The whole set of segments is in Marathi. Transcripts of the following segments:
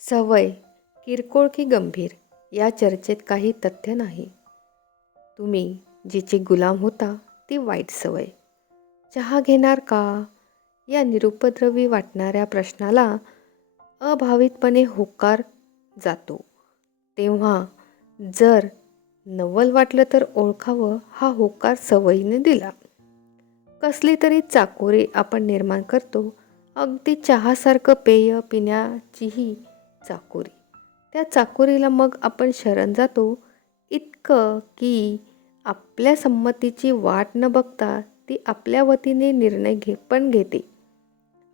सवय किरकोळ की गंभीर या चर्चेत काही तथ्य नाही. तुम्ही जिची गुलाम होता ती वाईट सवय. चहा घेणार का? या निरुपद्रवी वाटणाऱ्या प्रश्नाला अभावितपणे होकार जातो. तेव्हा जर नवल वाटलं तर ओळखावं, हा होकार सवयीने दिला. कसली तरी चाकोरी आपण निर्माण करतो, अगदी चहासारखं पेय पिण्याचीही चाकोरी. त्या चाकोरीला मग आपण शरण जातो, इतकं की आपल्या संमतीची वाट न बघता ती आपल्या वतीने निर्णय घेते.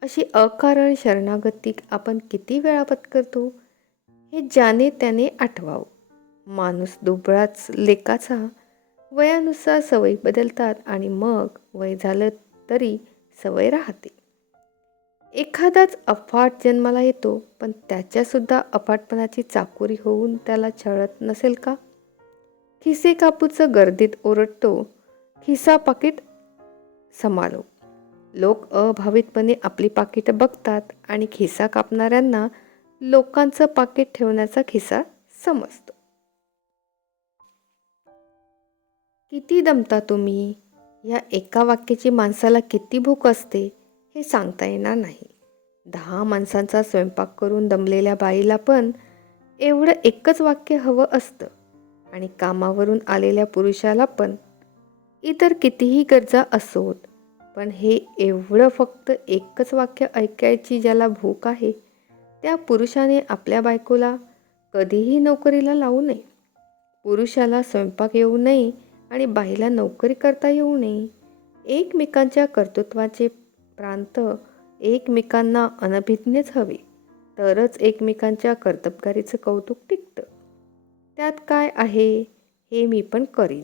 अशी अकारण शरणागती आपण किती वेळा पत्करतो, हे ज्याने त्याने आठवावं. माणूस दुबळाच लेकाचा. वयानुसार सवयी बदलतात आणि मग वय झालं तरी सवय राहते. एखादाच अफाट जन्माला येतो, पण त्याच्यासुद्धा अफाटपणाची चाकोरी होऊन त्याला छळत नसेल का? खिसे कापूचं गर्दीत ओरडतो, खिसा पाकिट समालो. लोक अभावितपणे आपली पाकिटं बघतात आणि खिसा कापणाऱ्यांना लोकांचं पाकिट ठेवण्याचा खिसा समजतो. किती दमता तुम्ही? या एका वाक्याची माणसाला किती भूक असते हे सांगता येणार नाही. 10 माणसांचा स्वयंपाक करून दमलेल्या बाईला पण एवढं एकच वाक्य हवं असतं आणि कामावरून आलेल्या पुरुषाला पण. इतर कितीही गरजा असोत, पण हे एवढं फक्त एकच वाक्य ऐकायची ज्याला भूक आहे, त्या पुरुषाने आपल्या बायकोला कधीही नोकरीला लावू नये. पुरुषाला स्वयंपाक येऊ नये आणि बाईला नोकरी करता येऊ नये. एकमेकांच्या कर्तृत्वाचे प्रांत एकमेकांना अनभिज्ञच हवे, तरच एकमेकांच्या कर्तबगारीचं कौतुक टिकतं. त्यात काय आहे, हे मी पण करीन.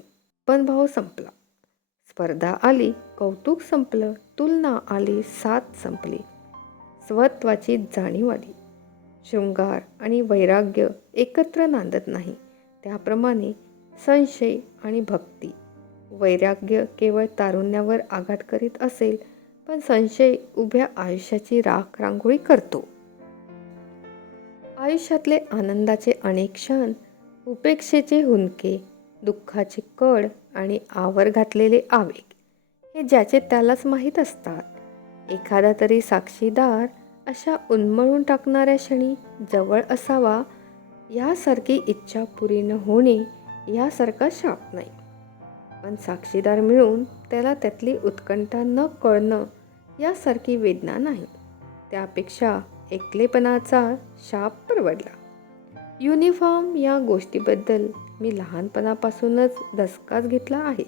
पण भाव संपला. स्पर्धा आली, कौतुक संपलं. तुलना आली, साथ संपली. स्वत्वाची जाणीव आली. शृंगार आणि वैराग्य एकत्र नांदत नाही. त्याप्रमाणे संशय आणि भक्ती. वैराग्य केवळ तारुण्यावर आघात करीत असेल, पण संशय उभ्या आयुष्याची राख रांगोळी करतो. आयुष्यातले आनंदाचे अनेक क्षण, उपेक्षेचे हुंदके, दुःखाचे कड आणि आवर घातलेले आवेग हे ज्याचे त्यालाच माहीत असतात. एखादा तरी साक्षीदार अशा उन्मळून टाकणाऱ्या क्षणी जवळ असावा, यासारखी इच्छा पुरी न होणे यासारखा शाप नाही. पण साक्षीदार मिळून त्याला त्यातली उत्कंठा न कळणं यासारखी वेदना नाही. त्यापेक्षा एकलेपणाचा शाप परवडला. युनिफॉर्म या गोष्टीबद्दल मी लहानपणापासूनच धसकाच घेतला आहे.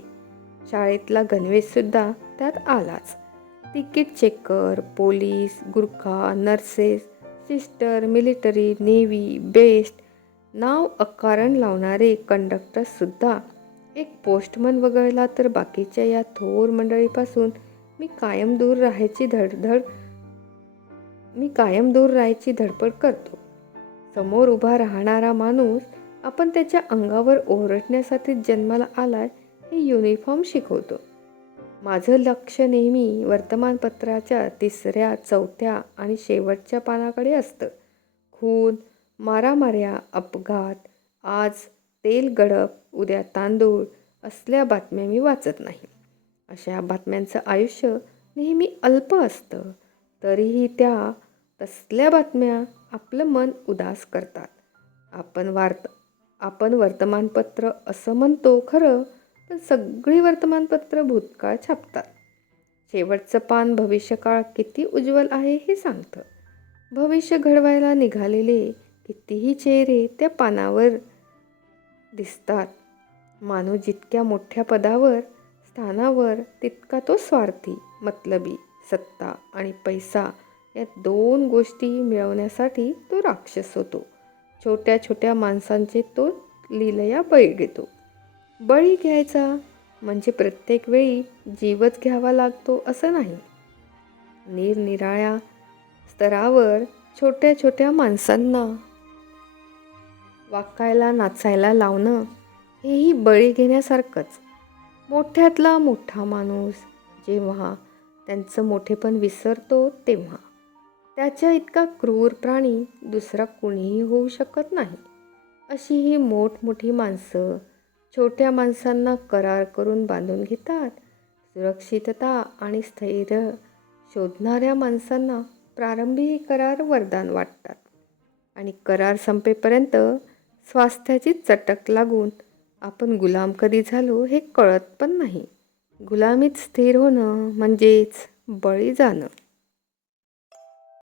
शाळेतला गणवेशसुद्धा त्यात आलाच. Ticket checker, police, Gurkha, nurses, sister, military, navy, BEST, नाव अकारण लावणारे कंडक्टरसुद्धा. एक पोस्टमन वगळला तर बाकीच्या या थोर मंडळीपासून मी कायम दूर राहायची धडपड करतो. समोर उभा राहणारा माणूस आपण त्याच्या अंगावर ओरडण्यासाठी जन्माला आलाय हे युनिफॉर्म शिकवतो. माझं लक्ष नेहमी वर्तमानपत्राच्या 3ऱ्या, 4थ्या आणि शेवटच्या पानाकडे असतं. खून, मारामाऱ्या, अपघात, आज तेल गडप, उद्या तांदूळ असल्या बातम्या मी वाचत नाही. अशा बातम्यांचं आयुष्य नेहमी अल्प असतं, तरीही त्या तसल्या बातम्या आपलं मन उदास करतात. आपण वर्तमानपत्र असं म्हणतो खरं, पण सगळी वर्तमानपत्र भूतकाळ छापतात. शेवटचं पान भविष्यकाळ किती उज्ज्वल आहे हे सांगतं. भविष्य घडवायला निघालेले कितीही चेहरे त्या पानावर दिसतात. माणूस जितक्या मोठ्या पदावर, स्थानावर, तितका तो स्वार्थी, मतलबी. सत्ता आणि पैसा या 2 गोष्टी मिळवण्यासाठी तो राक्षस होतो. छोट्या छोट्या माणसांचे तो लीलया बळी घेतो. बळी घ्यायचा म्हणजे प्रत्येक वेळी जीवच घ्यावा लागतो असं नाही. निरनिराळ्या स्तरावर छोट्या छोट्या माणसांना वाकायला नाचायला लावणं हेही बळी घेण्यासारखंच. मोठ्यातला मोठा माणूस जेव्हा त्यांचं मोठेपण विसरतो तेव्हा. त्याच्या इतका क्रूर प्राणी दुसरा कुणीही होऊ शकत नाही. अशी ही मोठमोठी माणसं छोट्या माणसांना करार करून बांधून घेतात. सुरक्षितता आणि स्थैर्य शोधणाऱ्या माणसांना प्रारंभी हे करार वरदान वाटतात आणि करार संपेपर्यंत स्वास्थ्याची चटक लागून आपण गुलाम कधी झालो हे कळत पण नाही. गुलामीत स्थिर होणं म्हणजेच बळी जाणं.